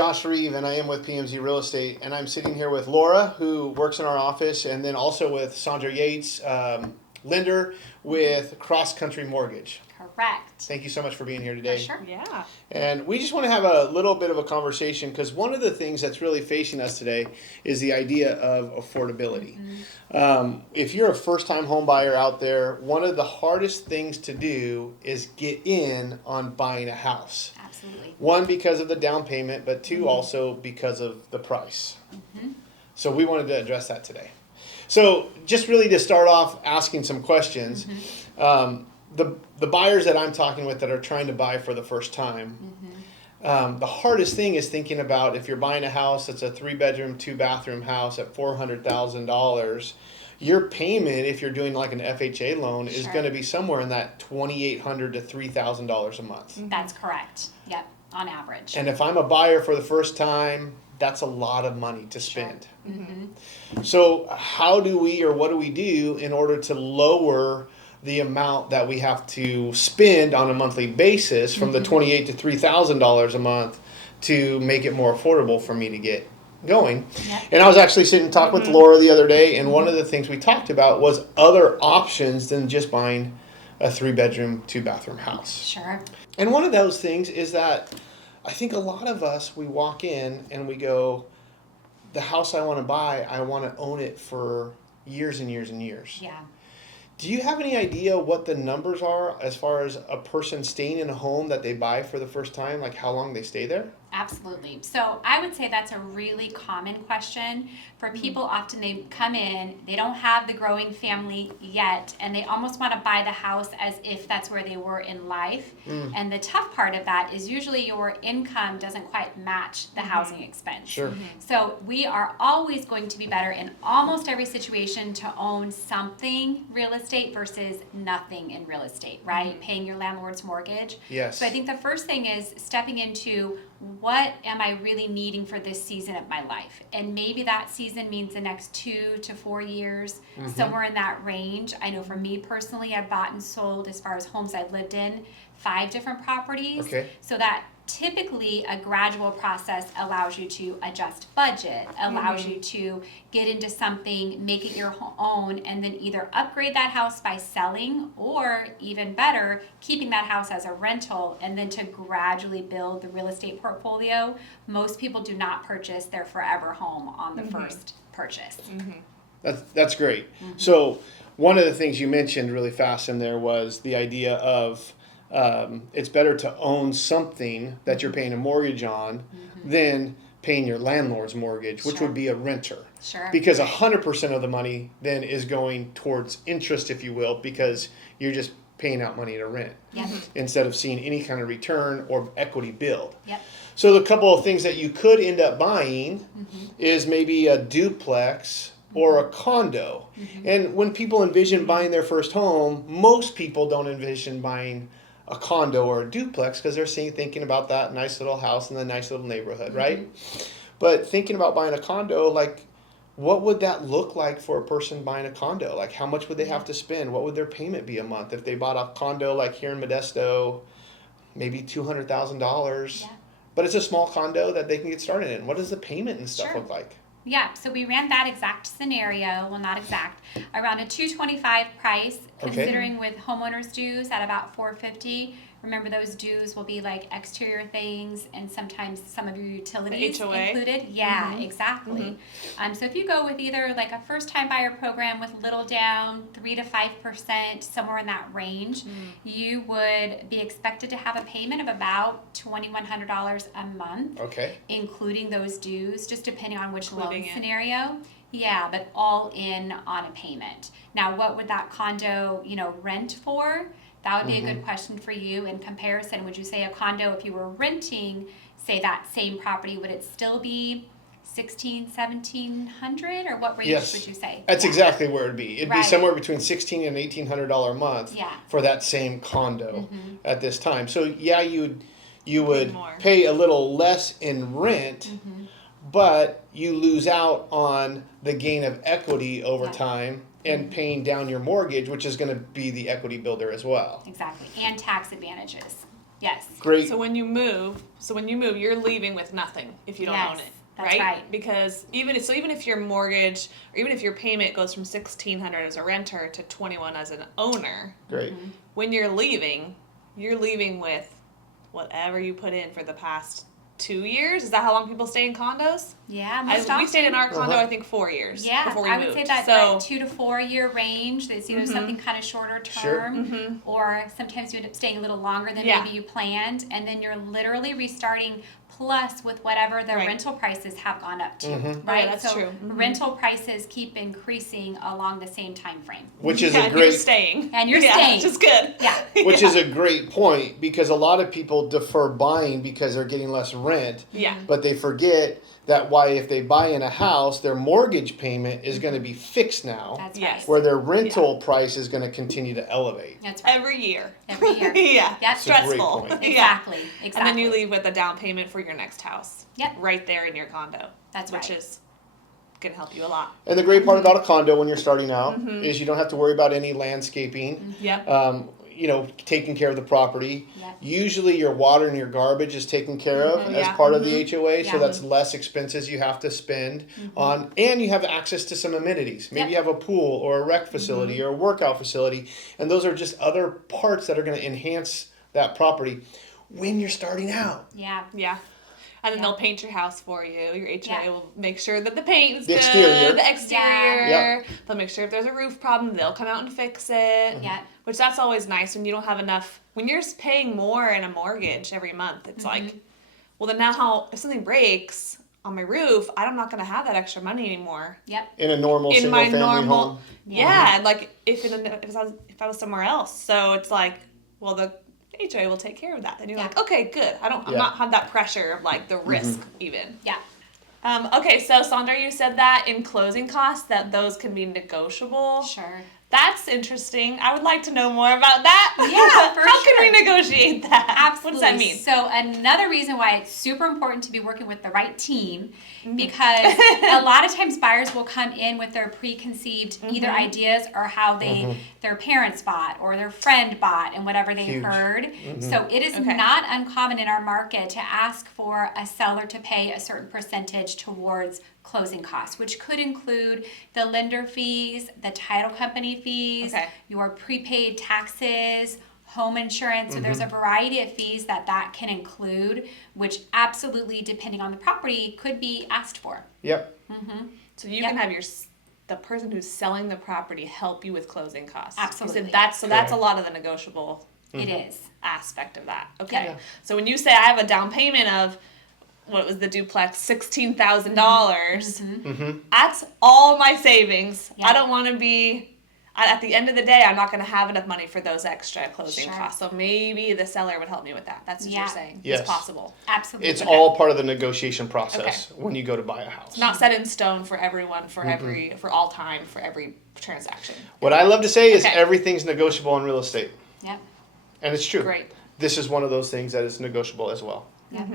Josh Reeve, and I am with PMZ Real Estate, and I'm sitting here with Laura, who works in our office, and then also with Sandra Yates, lender with Cross Country Mortgage. Correct. Thank you so much for being here today. For sure. Yeah. And we just want to have a little bit of a conversation because one of the things that's really facing us today is the idea of affordability. If you're a first-time home buyer out there, one of the hardest things to do is get in on buying a house. Absolutely. One, because of the down payment, but two, also because of the price. So we wanted to address that today. So just really to start off asking some questions, the buyers that I'm talking with that are trying to buy for the first time, the hardest thing is thinking about if you're buying a house that's a 3-bedroom, 2-bathroom house at $400,000, your payment, if you're doing like an FHA loan, is Sure. going to be somewhere in that $2,800 to $3,000 a month. That's correct. Yep. On average. And if I'm a buyer for the first time, that's a lot of money to spend. So how do we, or what do we do in order to lower the amount that we have to spend on a monthly basis from the $2,800 to $3,000 a month to make it more affordable for me to get going? Yep. And I was actually sitting and talking with Laura the other day, and one of the things we talked about was other options than just buying a 3-bedroom, 2-bathroom house. Sure. And one of those things is that I think a lot of us, we walk in and we go, the house I want to buy, I want to own it for years and years and years. Yeah. Do you have any idea what the numbers are as far as a person staying in a home that they buy for the first time, like how long they stay there? Absolutely. So I would say that's a really common question for people. Often they come in, they don't have the growing family yet, and they almost want to buy the house as if that's where they were in life. And the tough part of that is usually your income doesn't quite match the housing expense. Sure. So we are always going to be better in almost every situation to own something real estate versus nothing in real estate, right? Paying your landlord's mortgage. Yes. So I think the first thing is stepping into what am I really needing for this season of my life? And maybe that season means the next 2 to 4 years, somewhere in that range. I know for me personally, I've bought and sold, as far as homes I've lived in, 5 different properties. Okay. So that typically a gradual process allows you to adjust budget, allows you to get into something, make it your own, and then either upgrade that house by selling, or even better, keeping that house as a rental, and then to gradually build the real estate portfolio. Most people do not purchase their forever home on the first purchase. That's great. So one of the things you mentioned really fast in there was the idea of it's better to own something that you're paying a mortgage on than paying your landlord's mortgage, which Sure. would be a renter. Sure. Because 100% of the money then is going towards interest, if you will, because you're just paying out money to rent Yep. instead of seeing any kind of return or equity build. Yep. So the couple of things that you could end up buying is maybe a duplex or a condo. And when people envision buying their first home, most people don't envision buying a condo or a duplex because they're thinking about that nice little house in the nice little neighborhood, right? But thinking about buying a condo, like, what would that look like for a person buying a condo? Like, how much would they have to spend? What would their payment be a month if they bought a condo like here in Modesto? Maybe $200,000. Yeah. But it's a small condo that they can get started in. What does the payment and stuff Sure. look like? Yeah, so we ran that exact scenario, well, not exact, around a $225 price, Okay. considering with homeowners dues at about $450. Remember, those dues will be like exterior things and sometimes some of your utilities The HOA? included. Yeah, exactly. So if you go with either like a first-time buyer program with little down, 3 to 5%, somewhere in that range, you would be expected to have a payment of about $2,100 a month, Okay. including those dues, just depending on which Including loan it. scenario. Yeah, but all in on a payment. Now, what would that condo, rent for? That would be a good question for you in comparison. Would you say a condo, if you were renting, say that same property, would it still be $1,700, or what range Yes. would you say? That's Yeah. exactly where it'd be. It'd be Right. somewhere between $1,600 and $1,800 a month Yeah. for that same condo at this time. So yeah, you would more. pay a little less in rent, but you lose out on the gain of equity over Yeah. time and paying down your mortgage, which is going to be the equity builder as well. Exactly, and tax advantages. Yes. Great. So when you move, you're leaving with nothing if you don't Yes, own it, that's right. Because even if your mortgage or even if your payment goes from $1,600 as a renter to $2,100 as an owner, Great. when you're leaving with whatever you put in for the past 2 years. Is that how long people stay in condos? Yeah, We stayed in our condo, Uh-huh. I think 4 years. Yeah, before we I would moved. say that, so, that 2 to 4 year range. It's either something kind of shorter Sure. term, or sometimes you end up staying a little longer than Yeah. maybe you planned, and then you're literally restarting. Plus, with whatever the Right. rental prices have gone up to, Mhm. right? Oh, yeah, that's so true. rental prices keep increasing along the same time frame. Which is yeah, a and you're great staying. And you're yeah, staying. Which is good. Yeah. which is a great point, because a lot of people defer buying because they're getting less rent, Yeah. but they forget that if they buy in a house, their mortgage payment is going to be fixed now, That's Yes. right. where their rental price is going to continue to elevate. That's right. Every year. Every year. yeah. Yep. It's a great Stressful. point. Yeah. Exactly. Exactly. And then you leave with a down payment for your next house. Yep. Right there in your condo. That's which right. is going to help you a lot. And the great part about a condo when you're starting out Mhm. is you don't have to worry about any landscaping, Yep. taking care of the property. Yep. Usually your water and your garbage is taken care of Mhm. as Yeah. part of the Mhm. HOA, so Yeah. that's less expenses you have to spend on, and you have access to some amenities. Maybe Yep. you have a pool or a rec facility or a workout facility, and those are just other parts that are going to enhance that property when you're starting out. Yeah. Yeah. And then Yeah. they'll paint your house for you. Your HOA Yeah. will make sure that the paint is The good, exterior. the exterior. Yeah. They'll make sure if there's a roof problem, they'll come out and fix it. Yeah. Which that's always nice when you don't have enough. When you're paying more in a mortgage every month, it's like, well, then now if something breaks on my roof, I'm not going to have that extra money anymore. Yep. In a normal In single my family normal, home. yeah, and like if I was somewhere else, so it's like, well, the HOA will take care of that, and you're Yeah. like, okay, good. I'm Yeah. not have that pressure of like the risk even. Yeah. Okay, so Sandra, you said that in closing costs that those can be negotiable. Sure. That's interesting. I would like to know more about that. Yeah, for How sure. can we negotiate that? Absolutely. What does that mean? So another reason why it's super important to be working with the right team, because a lot of times buyers will come in with their preconceived either ideas or how their parents bought or their friend bought and whatever they Huge. heard. So it is Okay. not uncommon in our market to ask for a seller to pay a certain percentage towards closing costs, which could include the lender fees, the title company fees, Okay. your prepaid taxes, home insurance. So there's a variety of fees that can include, which absolutely, depending on the property, could be asked for. Yep. So you Yep. can have the person who's selling the property help you with closing costs. Absolutely. You said that's Correct. a lot of the negotiable It is. aspect of that. Okay. Yeah. So when you say I have a down payment of what was the duplex, $16,000, that's all my savings. Yeah. I don't want to be at the end of the day, I'm not going to have enough money for those extra closing Sure. costs. So maybe the seller would help me with that. That's what Yeah. you're saying. Yes. It's possible. Absolutely. It's all part of the negotiation process when you go to buy a house. It's not set in stone for everyone, for all time, for every transaction. What I love to say is Okay. everything's negotiable in real estate. Yep. And it's true. Great. This is one of those things that is negotiable as well. Yep.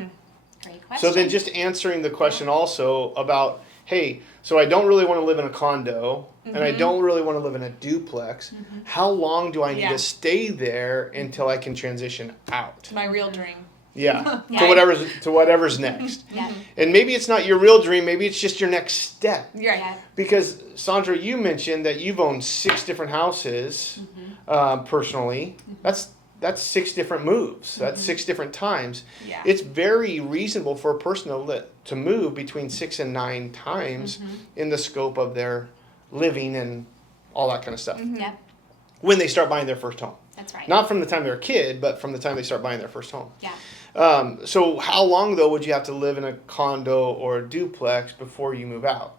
Great question. So then just answering the question also about, hey, so I don't really want to live in a condo and I don't really want to live in a duplex. How long do I need Yeah. to stay there until I can transition out? My real dream. Yeah. Yeah. To whatever's next. Yeah. And maybe it's not your real dream, maybe it's just your next step. You're right. Yeah. Because Sandra, you mentioned that you've owned 6 different houses personally. That's 6 different moves. That's 6 different times. Yeah. It's very reasonable for a person to move between 6 and 9 times in the scope of their living and all that kind of stuff. Yep. When they start buying their first home. That's right. Not from the time they're a kid, but from the time they start buying their first home. Yeah. So how long though would you have to live in a condo or a duplex before you move out?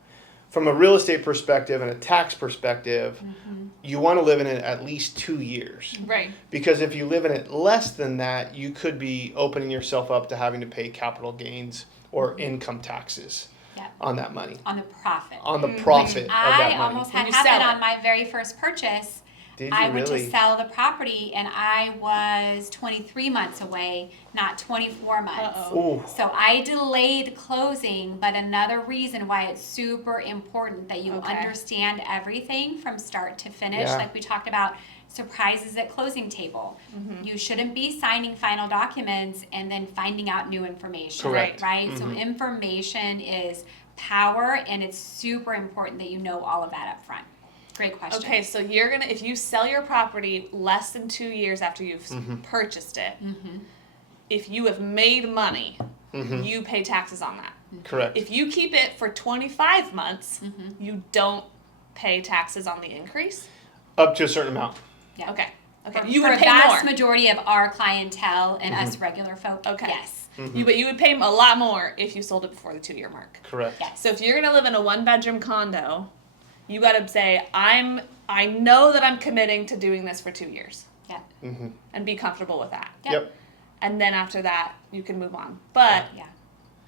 From a real estate perspective and a tax perspective, you want to live in it at least 2 years. Right. Because if you live in it less than that, you could be opening yourself up to having to pay capital gains or income taxes Yep. on that money, On the profit. on the profit of that I money. almost When had you happen sell it. on my very first purchase. Did you I went really? to sell the property and I was 23 months away, not 24 months. Uh-oh. Ooh. So I delayed closing, but another reason why it's super important that you Okay. understand everything from start to finish, Yeah. like we talked about. surprises at closing table. You shouldn't be signing final documents and then finding out new information. Correct. Right? So information is power, and it's super important that you know all of that up front. Great question. Okay, so you're gonna, if you sell your property less than 2 years after you've purchased it, if you have made money, you pay taxes on that. Correct. If you keep it for 25 months, you don't pay taxes on the increase. Up to a certain amount. Yeah. Okay. Okay. For, You for would a pay vast more. majority of our clientele and us regular folk. Okay. Yes. But you would pay a lot more if you sold it before the 2-year mark. Correct. Yes. So if you're gonna live in a 1-bedroom condo, you gotta say, I know that I'm committing to doing this for 2 years, Yeah. and be comfortable with that. Yep. And then after that, you can move on. But Yeah.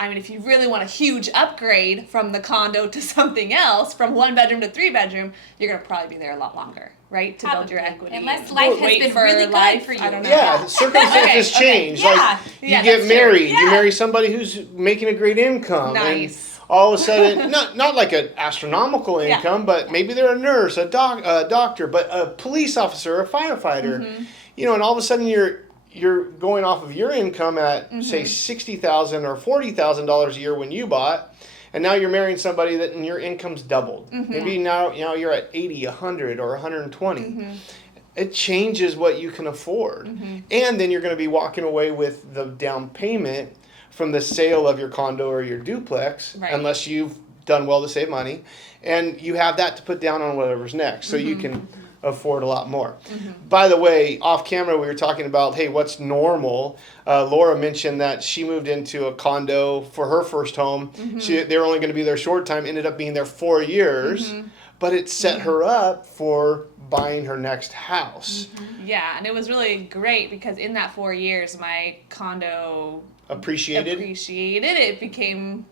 I mean, if you really want a huge upgrade from the condo to something else, from 1-bedroom to 3-bedroom, you're gonna probably be there a lot longer, right? To build your Probably. equity. Unless and life has wait been for really good life. for you. I don't know. Yeah, circumstances Okay, change. yeah. Like you Yeah, get that's true. married, you Yeah. marry somebody who's making a great income. Nice. And all of a sudden, not like an astronomical Yeah. income, but maybe they're a nurse, a doctor, but a police officer, a firefighter. You know, and all of a sudden you're going off of your income at say $60,000 or $40,000 a year when you bought, and now you're marrying somebody that and your income's doubled. Maybe now you're at 80, 100, or 120. It changes what you can afford, and then you're going to be walking away with the down payment from the sale of your condo or your duplex, Right. unless you've done well to save money, and you have that to put down on whatever's next, so you can afford a lot more. By the way, off camera we were talking about, hey, what's normal? Laura mentioned that she moved into a condo for her first home. They were only going to be there a short time, ended up being there 4 years, but it set her up for buying her next house. Yeah, and it was really great because in that 4 years, my condo Appreciated. It became,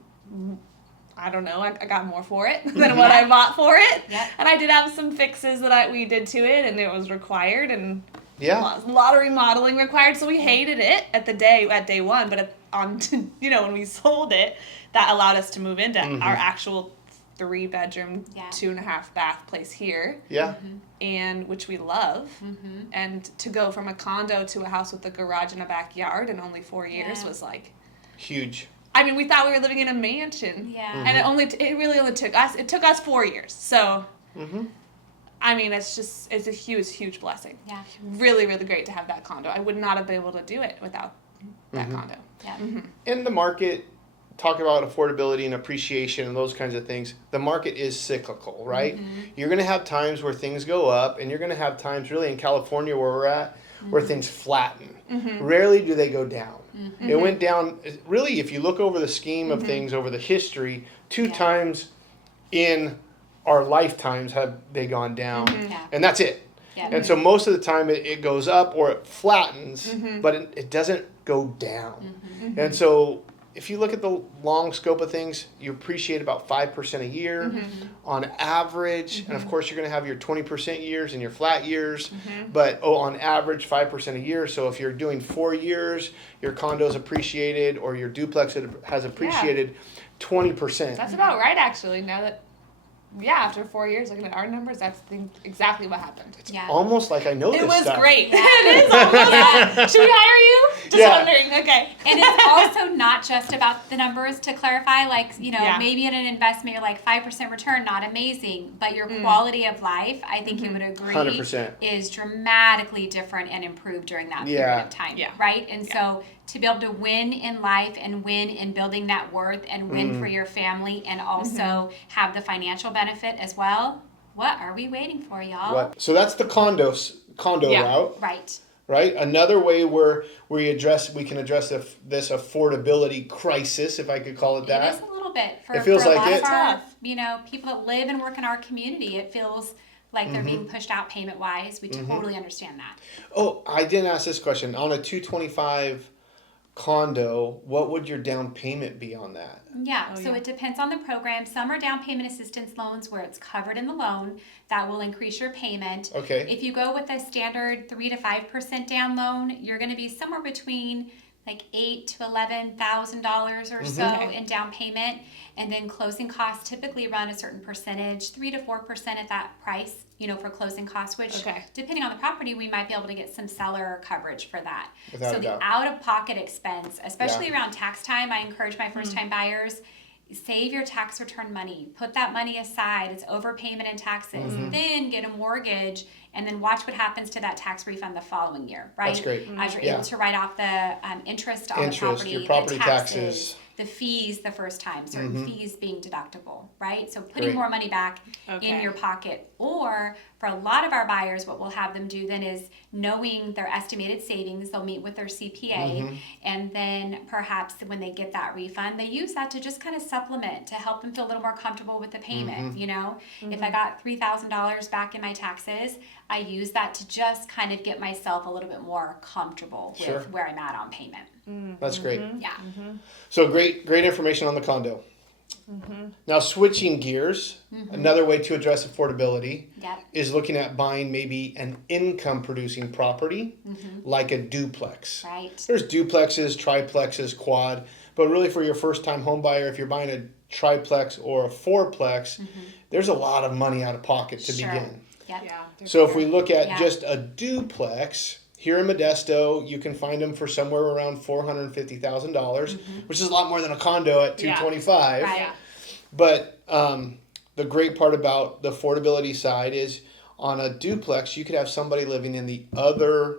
I don't know, I got more for it than what I bought for it. Yep. And I did have some fixes that we did to it, and it was required, and Yeah. a lot of remodeling required. So we hated it at day one, but when we sold it, that allowed us to move into our actual 3-bedroom, Yeah. 2.5 bath place here, Yeah. and which we love. And to go from a condo to a house with a garage and a backyard in only 4 years Yeah. was like, Huge. I mean, we thought we were living in a mansion. Yeah. And it really only took us 4 years. So, I mean, it's a huge blessing. Yeah. Really, really great to have that condo. I would not have been able to do it without that condo. Yeah. In the market, talk about affordability and appreciation and those kinds of things. The market is cyclical, right? You're going to have times where things go up, and you're going to have times, really in California where we're at, where things flatten. Rarely do they go down. It went down, really, if you look over the scheme of things over the history, 2 times in our lifetimes have they gone down. Yeah. And that's it. Yeah. And so most of the time it goes up or it flattens, but it doesn't go down. And so if you look at the long scope of things, you appreciate about 5% a year on average. And of course, you're going to have your 20% years and your flat years, but on average, 5% a year. So if you're doing 4 years, your condo's appreciated or your duplex has appreciated 20%. That's about right, actually. Now that, after 4 years, looking at our numbers, that's exactly what happened. Yeah. Almost like I know this It was stuff. great. Yeah. It is almost. Should we hire you? Just Yeah. wondering. Okay. And it's also not just about the numbers, to clarify, like, Yeah. maybe in an investment you're like 5% return, not amazing, but your quality of life, I think you would agree, 100%. is dramatically different and improved during that Yeah. period of time, Yeah. right? And so to be able to win in life and win in building that worth and win for your family and also have the financial benefit as well, what are we waiting for, y'all? What? So that's the condo Yeah. route. Right. Right, another way where we can address this affordability crisis, if I could call it It that. is a little bit for, It feels for a like lot it. of our, Tough. people that live and work in our community. It feels like they're being pushed out payment wise. We totally understand that. Oh, I didn't ask this question. On a 225 condo, what would your down payment be on that? Yeah, Oh, so yeah. it depends on the program. Some are down payment assistance loans where it's covered in the loan. That will increase your payment. Okay. If you go with a standard 3 to 5% down loan, you're going to be somewhere between like $8,000 to $11,000 or so Okay. in down payment, and then closing costs typically run a certain percentage, 3 to 4% at that price, for closing costs. Which, Okay. depending on the property, we might be able to get some seller coverage for that. Without So a the doubt. out-of-pocket expense, especially Yeah. around tax time, I encourage my first-time buyers. Save your tax return money. Put that money aside. It's overpayment in taxes. Mm-hmm. Then get a mortgage, and then watch what happens to that tax refund the following year. Right? That's great. As you're Yeah. able to write off the interest on Interest, the property, your property the taxes. the fees the first time, certain fees being deductible. Right? So putting Great. more money back Okay. in your pocket. Or for a lot of our buyers, what we'll have them do then is, knowing their estimated savings, they'll meet with their CPA, and then perhaps when they get that refund, they use that to just kind of supplement, to help them feel a little more comfortable with the payment. If I got $3,000 back in my taxes, I use that to just kind of get myself a little bit more comfortable with Sure. where I'm at on payment. That's great. Yeah. So great information on the condo. Now switching gears, another way to address affordability Yep. is looking at buying maybe an income producing property like a duplex. Right. There's duplexes, triplexes, quad, but really for your first time home buyer, if you're buying a triplex or a fourplex, there's a lot of money out of pocket to Sure. begin. Yep. Yeah. they're So if we bigger. look at Yeah. just a duplex, here in Modesto, you can find them for somewhere around $450,000, which is a lot more than a condo at Yeah. $225. Right. Yeah. But the great part about the affordability side is on a duplex, you could have somebody living in the other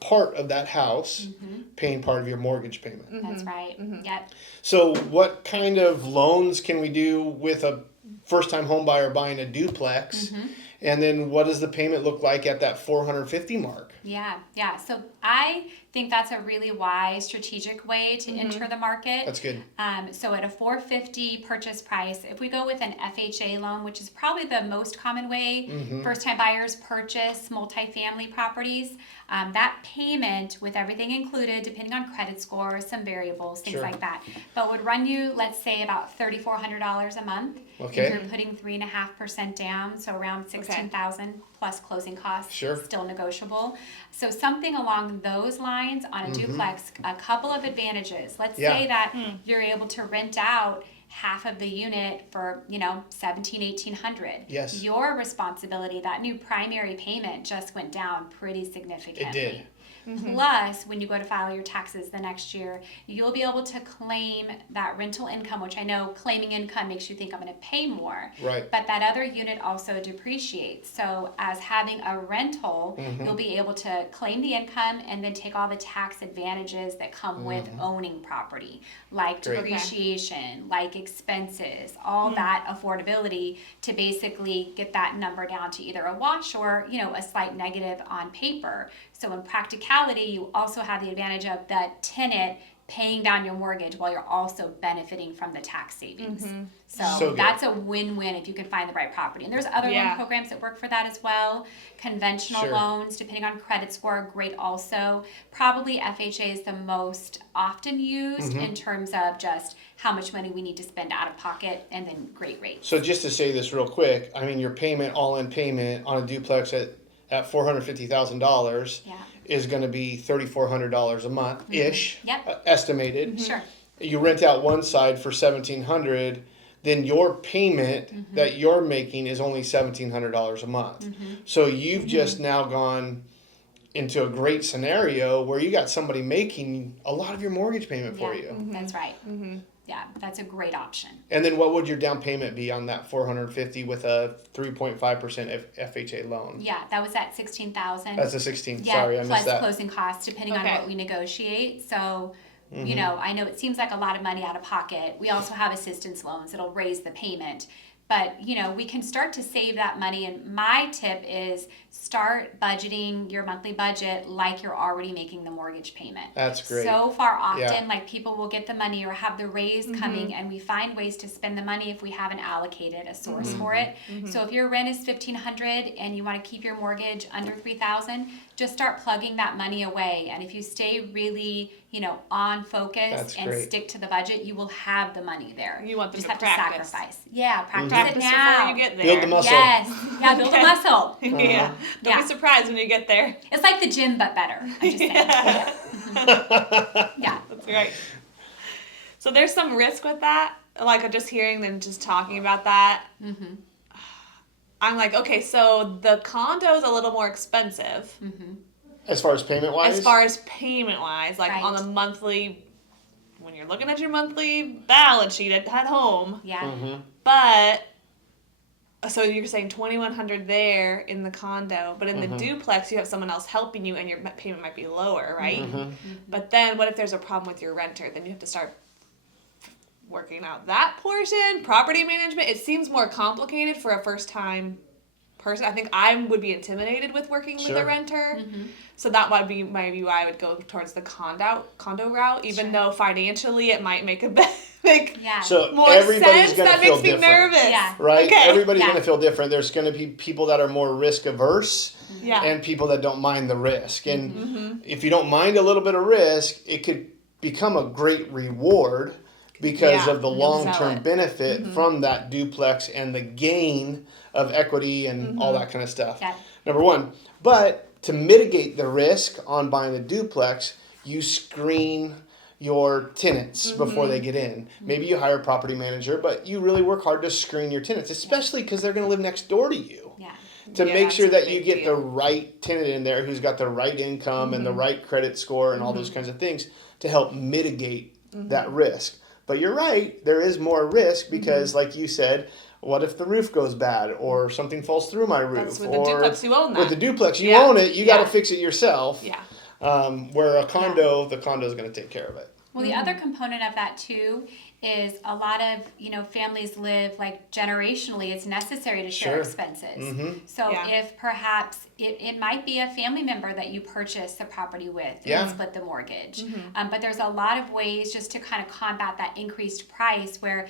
part of that house paying part of your mortgage payment. That's right. Yep. So what kind of loans can we do with a first-time home buyer buying a duplex? And then what does the payment look like at that 450 mark? Yeah. So I think that's a really wise strategic way to enter the market. That's good. So at a 450 purchase price, if we go with an FHA loan, which is probably the most common way first-time buyers purchase multifamily properties, that payment with everything included, depending on credit score, some variables, things Sure. like that, but would run you, let's say, about $3,400 a month. Okay. If you're putting 3.5% down, so around 16,000 plus closing costs, Sure. still negotiable. So something along those lines on a duplex, a couple of advantages. Let's Yeah. say that you're able to rent out half of the unit for, $1,700-1,800. Yes. Your responsibility, that new primary payment just went down pretty significantly. It did. Plus, when you go to file your taxes the next year, you'll be able to claim that rental income, which I know claiming income makes you think I'm going to pay more. Right. But that other unit also depreciates. So as having a rental, you'll be able to claim the income and then take all the tax advantages that come with owning property, like Great. depreciation, like expenses, all that affordability, to basically get that number down to either a wash or, a slight negative on paper. So in practicality, you also have the advantage of the tenant paying down your mortgage while you're also benefiting from the tax savings. So So good. that's a win-win if you can find the right property. And there's other Yeah. loan programs that work for that as well. Conventional Sure. loans, depending on credit score, are great also. Probably FHA is the most often used in terms of just how much money we need to spend out of pocket, and then great rates. So just to say this real quick, I mean, your payment, all-in payment on a duplex at $450,000 Yeah. is going to be $3,400 a month-ish, Yep. Estimated. Sure. You rent out one side for $1,700, then your payment that you're making is only $1,700 a month. So you've just now gone into a great scenario where you got somebody making a lot of your mortgage payment for Yeah, you. That's right. Yeah, that's a great option. And then what would your down payment be on that 450 with a 3.5% FHA loan? Yeah, that was at 16,000. That's a 16. Yeah, Sorry, I plus missed that. closing costs, depending on Okay. what we negotiate. So, I know it seems like a lot of money out of pocket. We also have assistance loans that'll raise the payment. But, we can start to save that money. And my tip is start budgeting your monthly budget like you're already making the mortgage payment. That's great. So far often, Yeah. like people will get the money or have the raise coming, and we find ways to spend the money if we haven't allocated a source for it. So if your rent is $1,500 and you want to keep your mortgage under $3,000, just start plugging that money away. And if you stay really, on focus That's and great. stick to the budget, you will have the money there. You want them just to have practice. to sacrifice. Yeah, practice Practice it now. before you get there. Build the muscle. Yes, yeah, build a Okay. muscle. Yeah. Don't Yeah. be surprised when you get there. It's like the gym, but better. I'm just saying. Yeah. Yeah. That's right. So there's some risk with that. Like just hearing them just talking about that. Mm-hmm. I'm like, okay, so the condo is a little more expensive Mm-hmm. As far as payment wise? as far as payment wise, like Right. on the monthly, when you're looking at your monthly balance sheet at home. Yeah. Mm-hmm. But so you're saying $2,100 there in the condo, but in the Mhm. duplex you have someone else helping you and your payment might be lower, right? Mhm. But then what if there's a problem with your renter? Then you have to start working out that portion, property management. It seems more complicated for a first time person. I think I would be intimidated with working with a Sure. renter. Mm-hmm. So that would be maybe why I would go towards the condo route, even Sure. though financially it might make a make Yeah. So more everybody's sense. going to That feel makes me different. nervous. Yeah. Right? Okay. Everybody's Yeah. going to feel different. There's going to be people that are more risk averse Yeah. and people that don't mind the risk. And Mm-hmm. if you don't mind a little bit of risk, it could become a great reward because Yeah, of the you'll long sell term it. benefit from that duplex and the gain of equity and all that kind of stuff. Yeah. Number one. But to mitigate the risk on buying a duplex, you screen your tenants before they get in. Maybe you hire a property manager, but you really work hard to screen your tenants, especially because they're going to live next door to you. Yeah. To Yeah, make that's sure a that big you get deal. the right tenant in there who's got the right income and the right credit score and all those kinds of things to help mitigate that risk. But you're right, there is more risk because, like you said, what if the roof goes bad or something falls through my roof? That's with the or duplex, you own that. with the duplex, you Yeah. own it, you got Yeah. to fix it yourself. Yeah. Where a condo, the condo is going to take care of it. Well, the other component of that too is a lot of, families live like generationally. It's necessary to share Sure. expenses. Mhm. So Yeah. if perhaps it might be a family member that you purchase the property with Yeah. and split the mortgage. But there's a lot of ways just to kind of combat that increased price where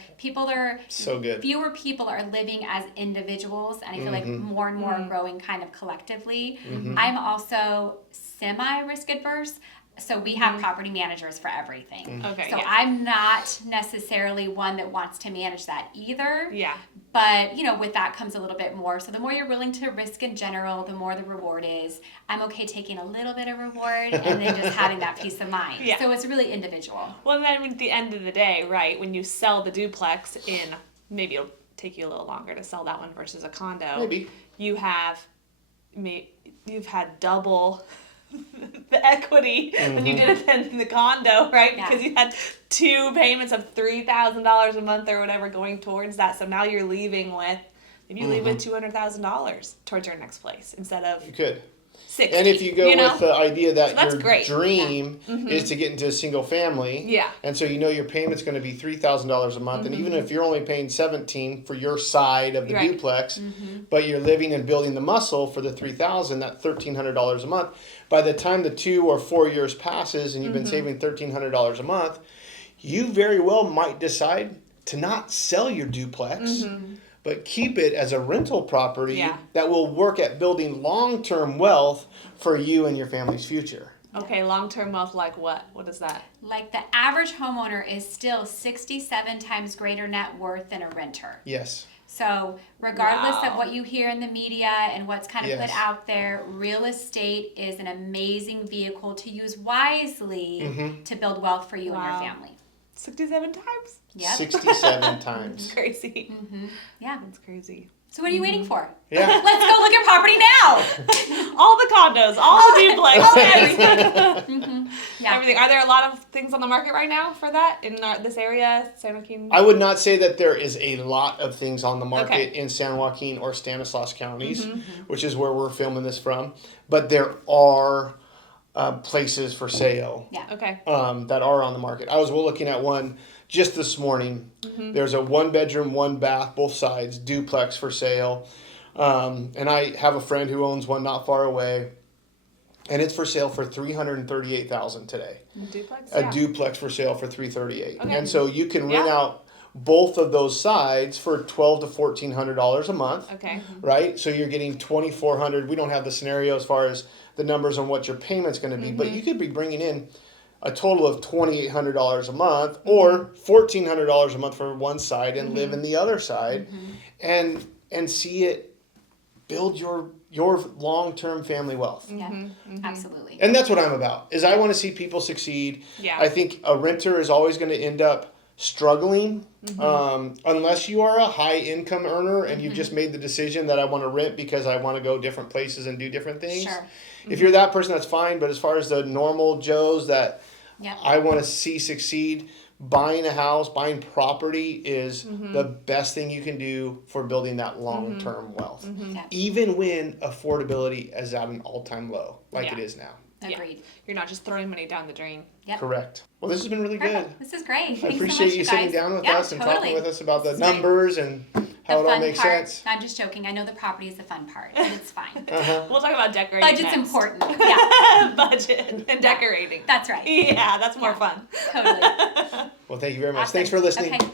So good. fewer people are living as individuals, and I feel like more and more are growing kind of collectively. I'm also semi-risk adverse, so we have property managers for everything. Okay, So yeah. I'm not necessarily one that wants to manage that either. Yeah. But, with that comes a little bit more. So the more you're willing to risk in general, the more the reward is. I'm okay taking a little bit of reward and then just having that peace of mind. Yeah. So it's really individual. Well, then at the end of the day, right, when you sell the duplex maybe it'll take you a little longer to sell that one versus a condo. Maybe. You've had double the equity than you did in the condo, right? Yeah. Because you had 2 payments of $3,000 a month or whatever going towards that. So now you're leaving with maybe you leave with $200,000 towards your next place instead of You could. 60. And if you go with the idea that So that's your great. dream is to get into a single family, Yeah. and so your payment's going to be $3,000 a month, and even if you're only paying $17 for your side of the Right. duplex, but you're living and building the muscle for the $3,000, that $1,300 a month. By the time the 2 or 4 years passes, and you've been saving $1,300 a month, you very well might decide to not sell your duplex. But keep it as a rental property Yeah. that will work at building long-term wealth for you and your family's future. Okay, long-term wealth like what? What is that? Like the average homeowner is still 67 times greater net worth than a renter. Yes. So regardless Wow. of what you hear in the media and what's kind of Yes. put out there, real estate is an amazing vehicle to use wisely to build wealth for you and Wow. your family. 67 times? Yep. 67 That's times. crazy. Yeah. That's crazy. So what are you waiting for? Yeah. Let's go look at property now. All the condos, all the duplex, everything. Yeah. Everything. Are there a lot of things on the market right now for that in this area, San Joaquin? I would not say that there is a lot of things on the market Okay. in San Joaquin or Stanislaus counties, which is where we're filming this from. But there are places for sale Yeah. Okay. that are on the market. I was looking at one just this morning. There's a 1-bedroom, 1-bath, both sides, duplex for sale. And I have a friend who owns one not far away. And it's for sale for $338,000 today. Duplex? A duplex for sale for $338,000. Okay. And so you can rent Yeah. out both of those sides for $1,200 to $1,400 a month. Okay. Right? So you're getting $2,400. We don't have the scenario as far as the numbers on what your payment's going to be, but you could be bringing in a total of $2,800 a month or $1,400 a month for one side and live in the other side and see it build your long-term family wealth. Yeah, absolutely. And that's what I'm about. Is I want to see people succeed. Yeah. I think a renter is always going to end up struggling unless you are a high income earner and you've just made the decision that I want to rent because I want to go different places and do different things. Sure. If you're that person, that's fine. But as far as the normal Joes that Yep. I want to see succeed, buying a house, buying property is the best thing you can do for building that long-term wealth. Yeah. Even when affordability is at an all-time low, like Yeah. it is now. Agreed. You're not just throwing money down the drain. Yep. Correct. Well, this has been really good. Perfect. This is great. I Thanks appreciate so much, you sitting guys. down with Yeah, us and totally. talking with us about the This is great. numbers and how it all fun makes part. sense. I'm just joking. I know the property is the fun part, but it's fine. We'll talk about decorating. Budget's next. important. Yeah, Budget and decorating. that's right. Yeah, that's more Yeah. fun. Totally. Well, thank you very much. Awesome. Thanks for listening. Okay.